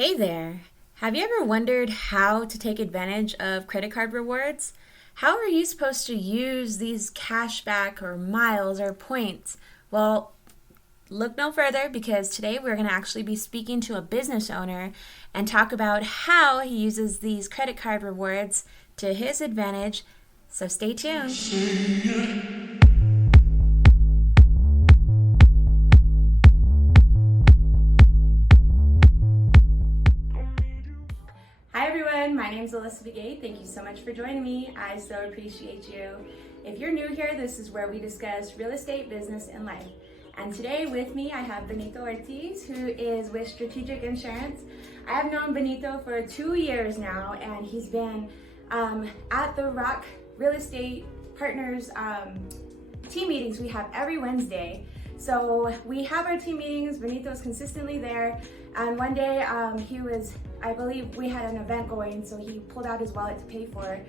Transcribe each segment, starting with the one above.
Hey there! Have you ever wondered how to take advantage of credit card rewards? How are you supposed to use these cashback or miles or points? Well, look no further because today we're going to actually be speaking to a business owner and talk about how he uses these credit card rewards to his advantage. So stay tuned. Hi everyone, my name is Alyssa Begay. Thank you so much for joining me. I so appreciate you. If you're new here, this is where we discuss real estate, business, and life. And today with me, I have Benito Ortiz, who is with Strategic Insurance. I have known Benito for 2 years now, and he's been at the Rock Real Estate Partners team meetings we have every Wednesday. So we have our team meetings. Benito is consistently there. And one day I believe we had an event going, so he pulled out his wallet to pay for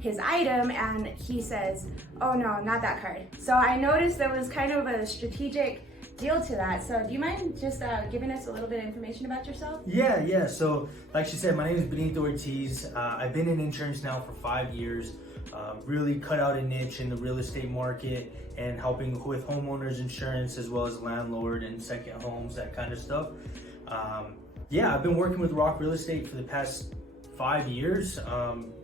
his item and he says, "Oh no, not that card." So I noticed there was kind of a strategic deal to that. So do you mind just giving us a little bit of information about yourself? Yeah. So like she said, my name is Benito Ortiz. I've been in insurance now for 5 years. Really cut out a niche in the real estate market and helping with homeowners insurance as well as landlord and second homes, that kind of stuff. I've been working with Rock Real Estate for the past 5 years.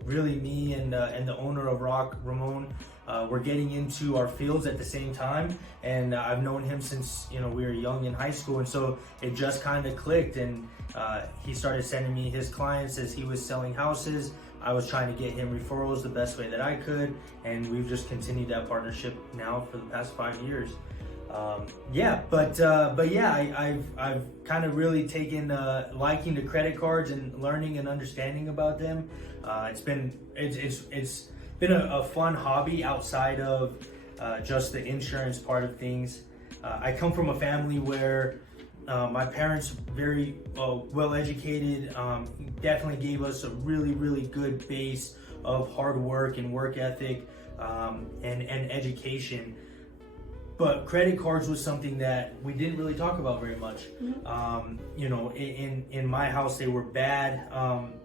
Really, me and the owner of Rock, Ramon, we're getting into our fields at the same time, and I've known him since we were young in high school, and so it just kind of clicked. And he started sending me his clients as he was selling houses. I was trying to get him referrals the best way that I could, and we've just continued that partnership now for the past 5 years. I've kind of really taken liking to credit cards and learning and understanding about them. It's been a fun hobby outside of just the insurance part of things. I come from a family where my parents very well educated, definitely gave us a really good base of hard work and work ethic and education. But credit cards was something that we didn't really talk about very much. In my house they were bad.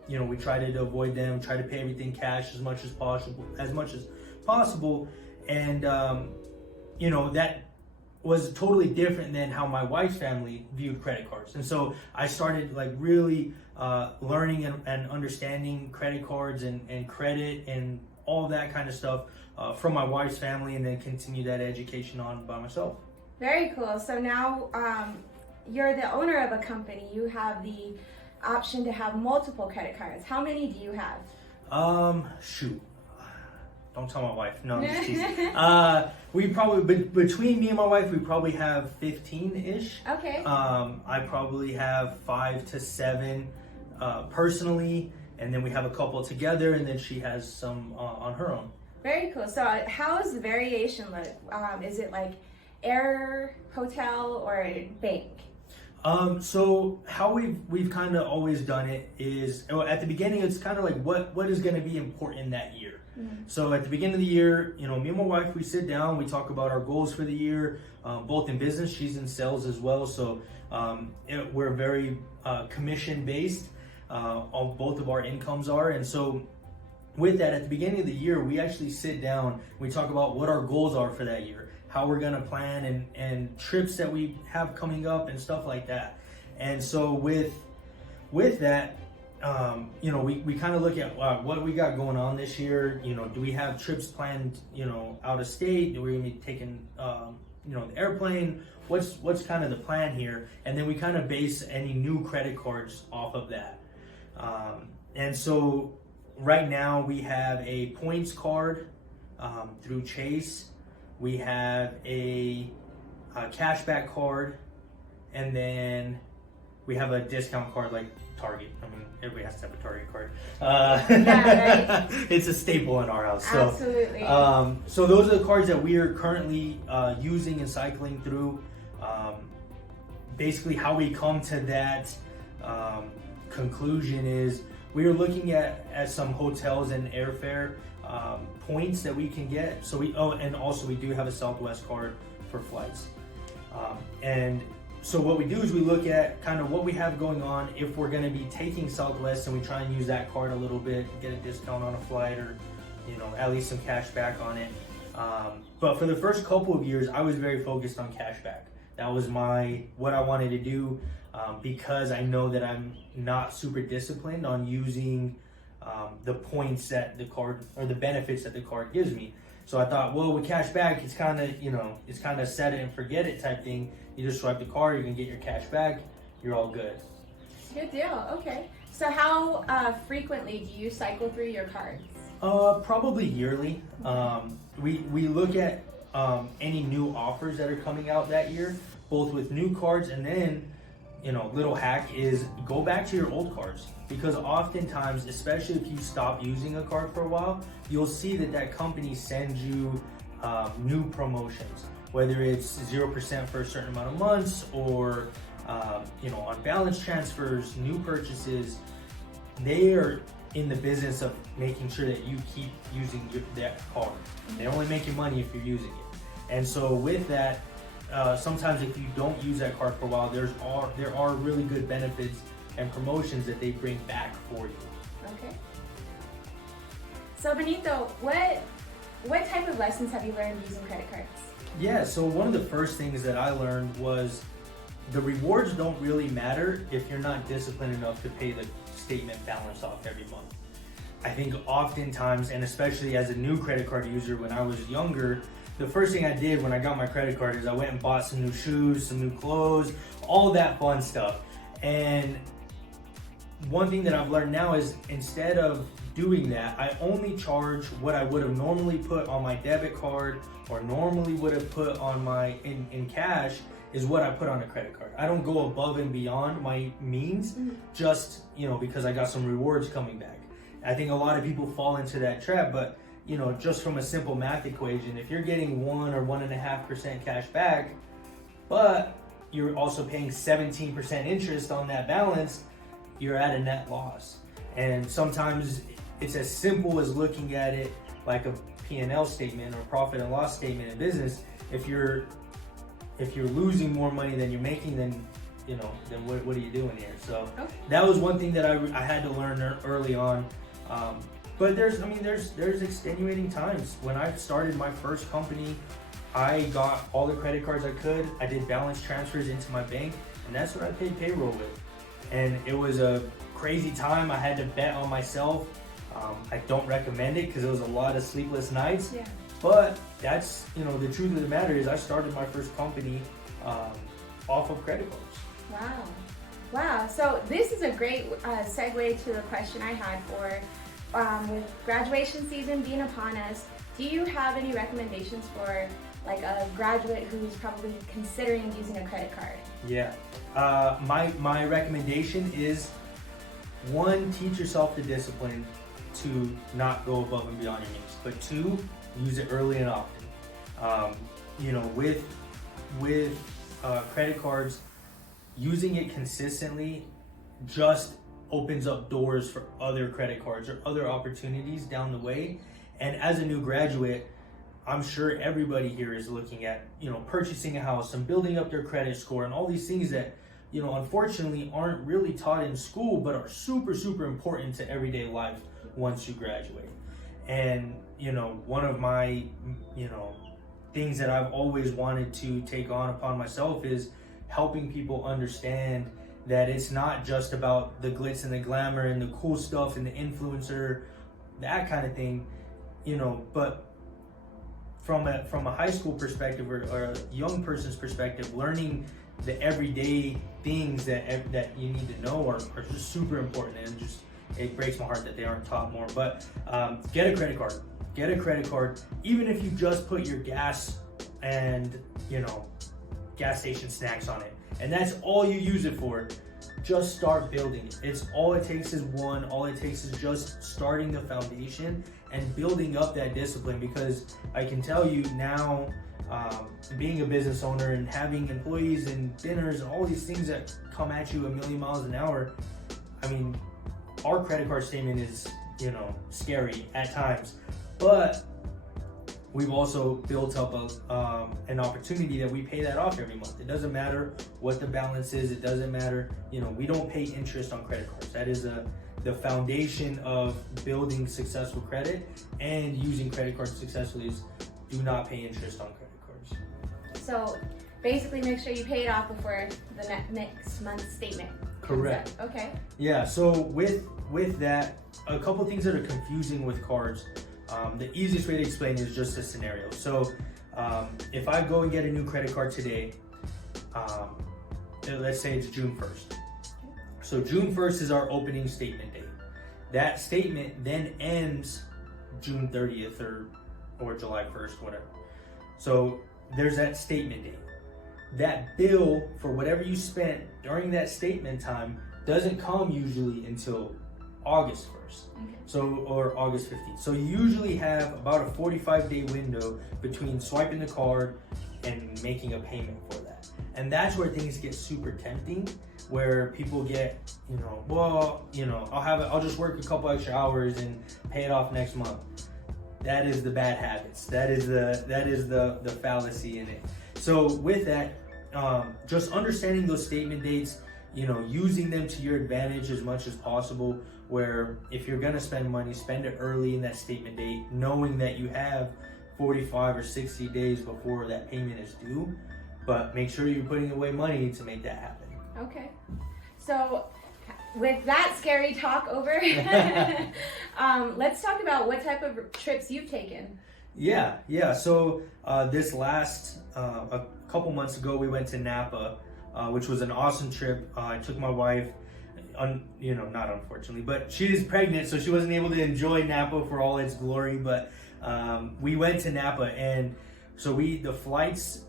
We tried to avoid them, try to pay everything cash as much as possible, and that was totally different than how my wife's family viewed credit cards. And so I started really learning and understanding credit cards and credit and all that kind of stuff from my wife's family, and then continue that education on by myself. Very cool. So now you're the owner of a company. You have the option to have multiple credit cards. How many do you have? Shoot. Don't tell my wife. No, I'm just teasing. We probably, between me and my wife, we probably have 15-ish. Okay. I probably have 5 to 7 personally, and then we have a couple together, and then she has some on her own. Very cool. So how does the variation look? Is it like air, hotel, or bank? So how we've kind of always done it is, at the beginning, it's kind of like what is going to be important that year. Mm-hmm. So at the beginning of the year, me and my wife, we sit down, we talk about our goals for the year, both in business. She's in sales as well. So we're very commission based. Both of our incomes are. And so with that, at the beginning of the year, we actually sit down, we talk about what our goals are for that year, how we're going to plan and trips that we have coming up and stuff like that. And so with that, we kind of look at what we got going on this year. Do we have trips planned, out of state? Do we going to be taking, the airplane? What's kind of the plan here? And then we kind of base any new credit cards off of that. And so right now we have a points card through Chase. We have a cashback card, and then we have a discount card like Target. I mean, everybody has to have a Target card. Yeah, right. It's a staple in our house. Absolutely. So those are the cards that we are currently using and cycling through. Basically, how we come to that conclusion is we are looking at some hotels and airfare points that we can get. So and also we do have a Southwest card for flights. And so what we do is we look at kind of what we have going on. If we're going to be taking Southwest and we try and use that card a little bit, get a discount on a flight, or at least some cash back on it. But for the first couple of years, I was very focused on cash back. That was what I wanted to do, because I know that I'm not super disciplined on using the points that the card, or the benefits that the card gives me. So I thought, well, with cash back, it's kind of set it and forget it type thing. You just swipe the card, you can get your cash back, you're all good. Good deal. Okay. So how frequently do you cycle through your cards? Probably yearly. We look at any new offers that are coming out that year, both with new cards, and then little hack is go back to your old cards, because oftentimes, especially if you stop using a card for a while, you'll see that company sends you new promotions, whether it's 0% for a certain amount of months, or on balance transfers, new purchases. They are in the business of making sure that you keep using that card. They only make you money if you're using it. And so with that, sometimes if you don't use that card for a while, there are really good benefits and promotions that they bring back for you. Okay. So Benito, what type of lessons have you learned using credit cards? Yeah, so one of the first things that I learned was the rewards don't really matter if you're not disciplined enough to pay the statement balance off every month. I think oftentimes, and especially as a new credit card user when I was younger, the first thing I did when I got my credit card is I went and bought some new shoes, some new clothes, all that fun stuff. And one thing that I've learned now is, instead of doing that, I only charge what I would have normally put on my debit card, or normally would have put on my in cash, is what I put on a credit card. I don't go above and beyond my means, just because I got some rewards coming back. I think a lot of people fall into that trap, but just from a simple math equation, if you're getting 1 or 1.5% cash back, but you're also paying 17% interest on that balance, you're at a net loss. And sometimes it's as simple as looking at it like a P&L statement or profit and loss statement in business. If you're losing more money than you're making, then what are you doing here? So that was one thing that I had to learn early on. But there's extenuating times. When I started my first company, I got all the credit cards I could. I did balance transfers into my bank, and that's what I paid payroll with. And it was a crazy time. I had to bet on myself. I don't recommend it because it was a lot of sleepless nights. Yeah. But that's, the truth of the matter is I started my first company off of credit cards. Wow. So this is a great segue to the question I had for with graduation season being upon us. Do you have any recommendations for like a graduate who's probably considering using a credit card? Yeah. My recommendation is, 1, teach yourself the discipline to not go above and beyond your means. But 2, use it early and often. With credit cards, using it consistently just opens up doors for other credit cards or other opportunities down the way. And as a new graduate, I'm sure everybody here is looking at, purchasing a house and building up their credit score and all these things that, unfortunately aren't really taught in school, but are super, super important to everyday life once you graduate. And, one of my, things that I've always wanted to take on upon myself is helping people understand that it's not just about the glitz and the glamour and the cool stuff and the influencer, that kind of thing, but from a high school perspective or a young person's perspective, learning the everyday things that you need to know are just super important, and it breaks my heart that they aren't taught more. But get a credit card, even if you just put your gas and gas station snacks on it, and that's all you use it for. Just start building it. It's all it takes is all it takes is just starting the foundation and building up that discipline, because I can tell you now, being a business owner and having employees and dinners and all these things that come at you a million miles an hour, our credit card statement is, scary at times, but we've also built up an opportunity that we pay that off every month. It doesn't matter what the balance is. It doesn't matter, we don't pay interest on credit cards. That is the foundation of building successful credit and using credit cards successfully is do not pay interest on credit cards. So basically make sure you pay it off before the next month's statement. Correct. Okay. Yeah, so with that, a couple things that are confusing with cards. The easiest way to explain is just a scenario. So if I go and get a new credit card today, let's say it's June 1st. So June 1st is our opening statement date. That statement then ends June 30th or July 1st, whatever. So there's that statement date. That bill for whatever you spent during that statement time doesn't come usually until August 1st. Okay. Or August 15th. So you usually have about a 45-day window between swiping the card and making a payment for that. And that's where things get super tempting, where people get, I'll just work a couple extra hours and pay it off next month. That is the bad habits. That is the fallacy in it. So with that, just understanding those statement dates, using them to your advantage as much as possible, where if you're gonna spend money, spend it early in that statement date, knowing that you have 45 or 60 days before that payment is due, but make sure you're putting away money to make that happen. Okay. So with that scary talk over, let's talk about what type of trips you've taken. Yeah. So this last, a couple months ago, we went to Napa, which was an awesome trip. I took my wife, not unfortunately, but she is pregnant, so she wasn't able to enjoy Napa for all its glory, but we went to Napa, and so the flights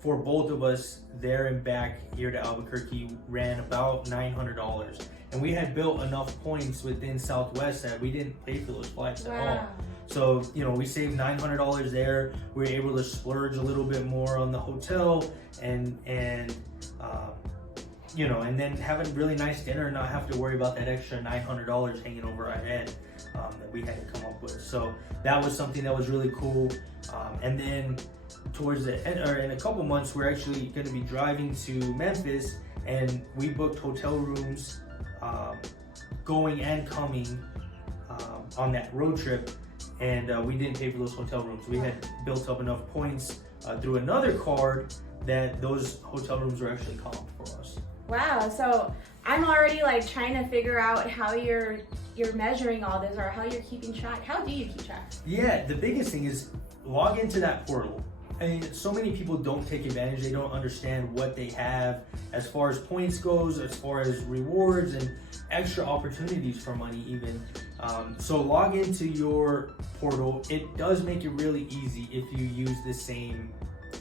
for both of us there and back here to Albuquerque ran about $900, and we had built enough points within Southwest that we didn't pay for those flights at all. So, we saved $900 there. We were able to splurge a little bit more on the hotel and then have a really nice dinner and not have to worry about that extra $900 hanging over our head that we had to come up with. So that was something that was really cool. And then towards the end, or in a couple months, we're actually going to be driving to Memphis, and we booked hotel rooms going and coming on that road trip. And we didn't pay for those hotel rooms. We had built up enough points through another card that those hotel rooms were actually comped for us. Wow, so I'm already trying to figure out how you're measuring all this, or how you're keeping track. How do you keep track? Yeah, the biggest thing is log into that portal. I mean, so many people don't take advantage. They don't understand what they have as far as points goes, as far as rewards and extra opportunities for money even. So log into your portal. It does make it really easy if you use the same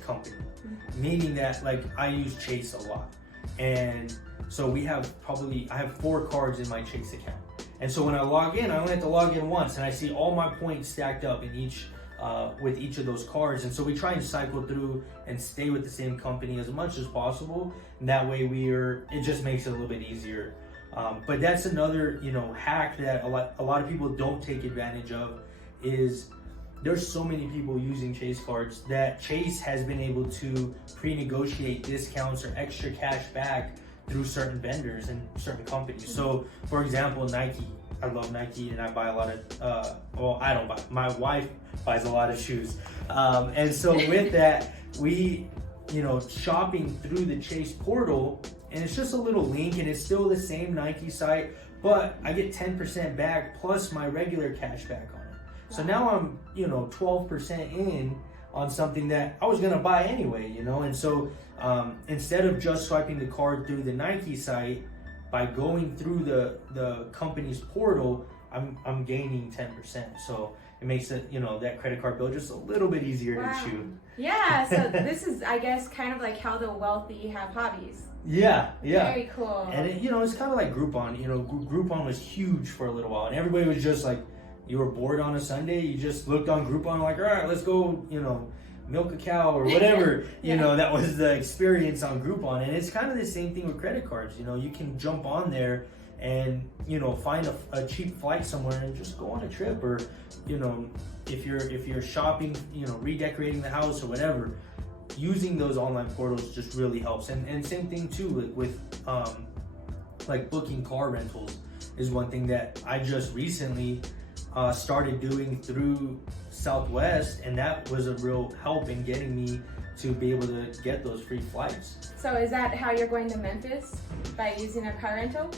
company. Mm-hmm. Meaning that I use Chase a lot. And so I have 4 cards in my Chase account. And so when I log in, I only have to log in once, and I see all my points stacked up in with each of those cards. And so we try and cycle through and stay with the same company as much as possible. And that way it just makes it a little bit easier. But that's another, hack that a lot of people don't take advantage of, is there's so many people using Chase cards that Chase has been able to pre-negotiate discounts or extra cash back through certain vendors and certain companies. So for example, Nike. I love Nike, and I buy a lot of, I don't buy, my wife buys a lot of shoes. And so with that, we, shopping through the Chase portal, and it's just a little link, and it's still the same Nike site, but I get 10% back plus my regular cash back on it. So now I'm, 12% in on something that I was gonna buy anyway, and so instead of just swiping the card through the Nike site, by going through the company's portal, I'm gaining 10%. So it makes it, that credit card bill just a little bit easier to chew. Yeah, so this is, I guess, kind of like how the wealthy have hobbies. Yeah. Very cool. And it's kind of like Groupon. Groupon was huge for a little while, and everybody was just you were bored on a Sunday, you just looked on Groupon all right, let's go, milk a cow or whatever, that was the experience on Groupon. And it's kind of the same thing with credit cards. You can jump on there and find a cheap flight somewhere and just go on a trip. Or if you're shopping, redecorating the house or whatever, using those online portals just really helps. And same thing too with like booking car rentals is one thing that I just recently started doing through Southwest, and that was a real help in getting me to be able to get those free flights. So is that how you're going to Memphis, by using a car rental?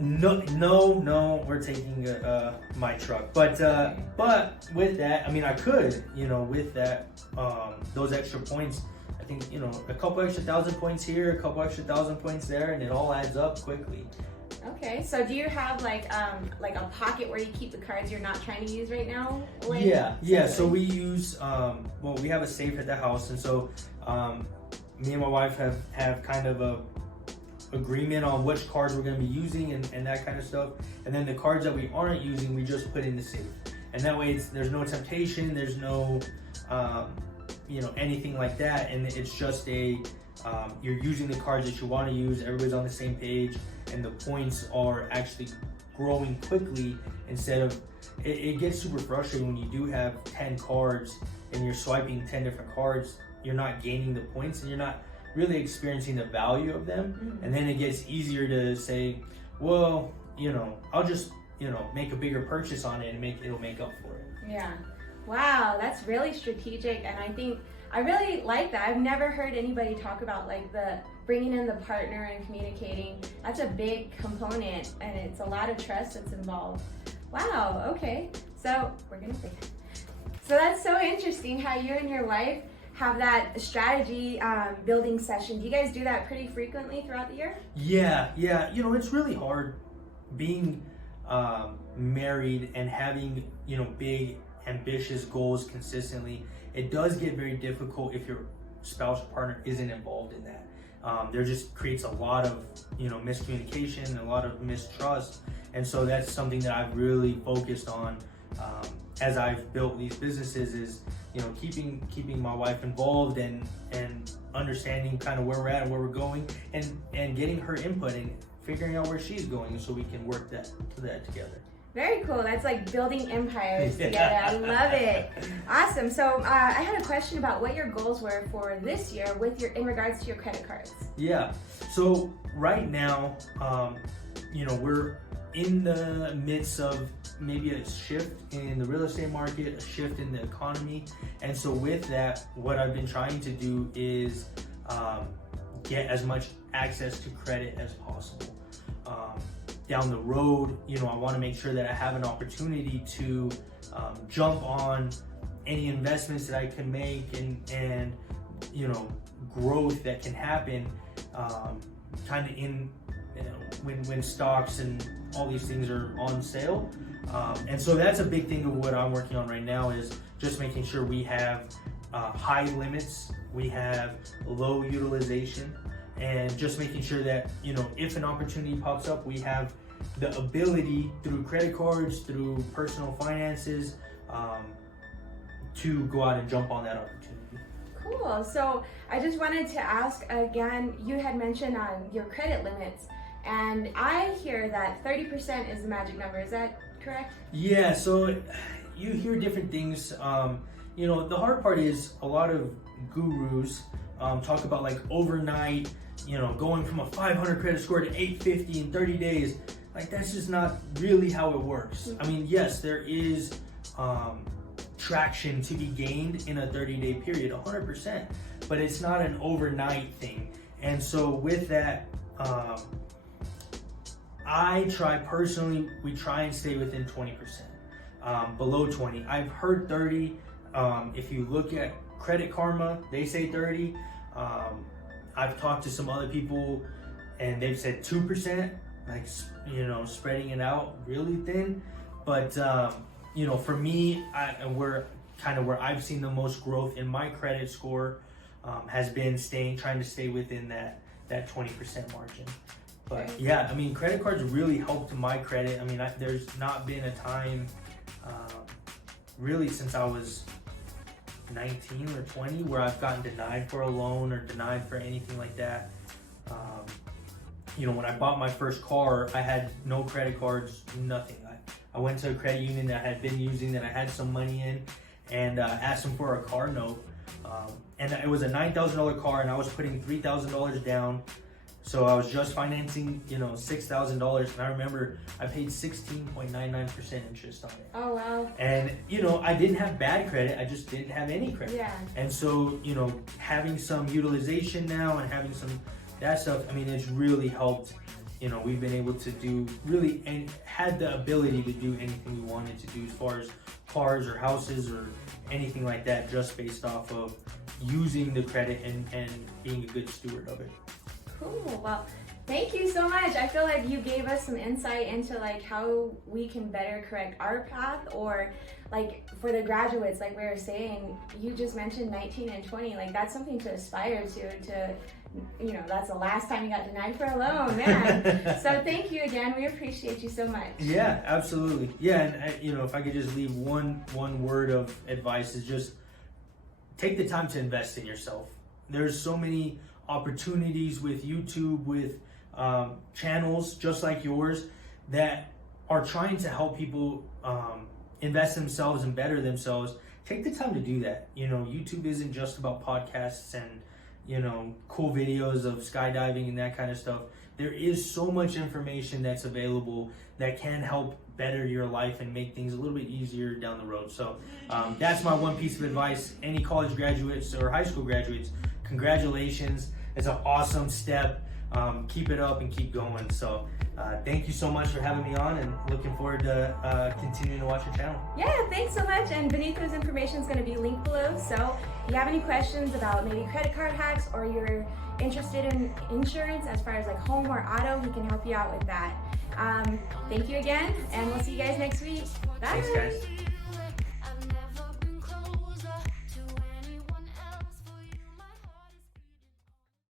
No, we're taking my truck. But with that, I mean, I could, with that, those extra points, I think, a couple extra 1,000 points here, a couple extra 1,000 points there, and it all adds up quickly. Okay, so do you have like a pocket where you keep the cards you're not trying to use right now? Yeah. So we use, we have a safe at the house, and so me and my wife have kind of a agreement on which cards we're going to be using and that kind of stuff. And then the cards that we aren't using, we just put in the safe. And that way there's no temptation, there's no, anything like that. And it's just you're using the cards that you want to use, everybody's on the same page, and the points are actually growing quickly instead of, it gets super frustrating when you do have 10 cards and you're swiping 10 different cards, you're not gaining the points and you're not really experiencing the value of them. Mm-hmm. And then it gets easier to say, well, I'll just, make a bigger purchase on it and it'll make up for it. Yeah. Wow, that's really strategic, and I think I really like that. I've never heard anybody talk about like the bringing in the partner and communicating. That's a big component, and it's a lot of trust that's involved. Wow. Okay. So So that's so interesting how you and your wife have that strategy building session. Do you guys do that pretty frequently throughout the year? Yeah. It's really hard being married and having big ambitious goals consistently. It does get very difficult if your spouse or partner isn't involved in that. There just creates a lot of miscommunication, a lot of mistrust, and so that's something that I've really focused on as I've built these businesses, is keeping my wife involved and understanding kind of where we're at and where we're going, and getting her input and figuring out where she's going so we can work that together. Very cool. That's like building empires together. I love it. Awesome. So I had a question about what your goals were for this year in regards to your credit cards. Yeah. So right now, we're in the midst of maybe a shift in the real estate market, a shift in the economy. And so with that, what I've been trying to do is get as much access to credit as possible. Down the road, I want to make sure that I have an opportunity to jump on any investments that I can make and growth that can happen kind of in when stocks and all these things are on sale. And so that's a big thing of what I'm working on right now, is just making sure we have high limits, we have low utilization, and just making sure that, if an opportunity pops up, we have the ability through credit cards, through personal finances, to go out and jump on that opportunity. Cool. So I just wanted to ask again, you had mentioned your credit limits, and I hear that 30% is the magic number. Is that correct? Yeah, so you hear different things. The hard part is a lot of gurus talk about like overnight, going from a 500 credit score to 850 in 30 days. Like, that's just not really how it works. I mean, yes, there is traction to be gained in a 30-day period, 100%, but it's not an overnight thing. And so with that, we try and stay within 20%, below 20. I've heard 30. If you look at Credit Karma, they say 30. I've talked to some other people and they've said 2%, like, spreading it out really thin. But, for me, we're kind of where I've seen the most growth in my credit score has been trying to stay within that 20% margin. But yeah, I mean, credit cards really helped my credit. I mean, there's not been a time really since I was 19 or 20 where I've gotten denied for a loan or denied for anything like that. when I bought my first car, I had no credit cards, nothing. I went to a credit union that I had been using, that I had some money in, and asked them for a car note. And it was a $9,000 car, and I was putting $3,000 down. So I was just financing, $6,000. And I remember I paid 16.99% interest on it. Oh, wow. And, I didn't have bad credit. I just didn't have any credit. Yeah. And so, having some utilization now and having some that stuff, it's really helped. We've been able to do really, and had the ability to do anything we wanted to do as far as cars or houses or anything like that, just based off of using the credit and being a good steward of it. Cool. Well, thank you so much. I feel like you gave us some insight into like how we can better correct our path, or like for the graduates, like we were saying, you just mentioned 19 and 20, like that's something to aspire to that's the last time you got denied for a loan, man. So thank you again. We appreciate you so much. Yeah, absolutely. Yeah, and if I could just leave one word of advice, is just take the time to invest in yourself. There's so many opportunities with YouTube, with channels just like yours that are trying to help people invest themselves and better themselves. Take the time to do that. YouTube isn't just about podcasts and cool videos of skydiving and that kind of stuff. There is so much information that's available that can help better your life and make things a little bit easier down the road. So that's my one piece of advice. Any college graduates or high school graduates, congratulations. It's an awesome step. Keep it up and keep going. So thank you so much for having me on, and looking forward to continuing to watch your channel. Yeah, thanks so much. And Benito's information is going to be linked below. So if you have any questions about maybe credit card hacks, or you're interested in insurance as far as like home or auto, he can help you out with that. Thank you again, and we'll see you guys next week. Bye. Thanks, guys.